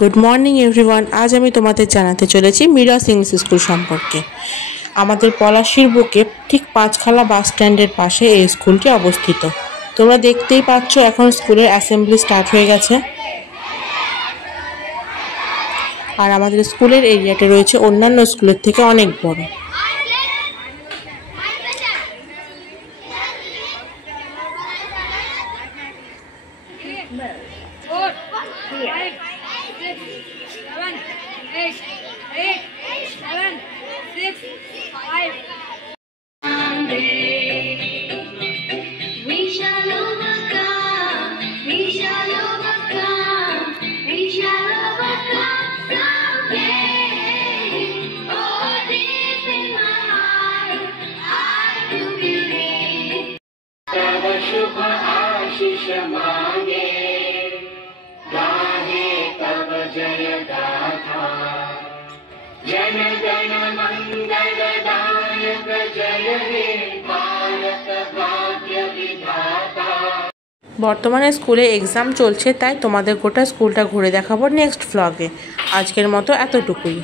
Good morning everyone. আজ আমি তোমাদের জানাতে চলেছি মিরাস ইংলিশ স্কুল সম্পর্কে। আমাদের পলাশীর বুকে ঠিক পাঁচখালা বাস স্ট্যান্ডের পাশে এই স্কুলটি অবস্থিত। তোমরা দেখতেই পাচ্ছ এখন স্কুলের অ্যাসেম্বলি স্টার্ট হয়ে গেছে। আর আমাদের স্কুলের এরিয়াটা রয়েছে অন্যান্য স্কুলের থেকে অনেক বড়। शुभ आशीष मांगे गाहे तब जय गाथा जन गण मंगलदायक जय हे भारत भाग्य विधाता। বর্তমানে স্কুলে এক্সাম চলছে, তাই তোমাদের গোটা স্কুলটা ঘুরে দেখাবো নেক্সট ভ্লগে। আজকের মতো এতটুকুই।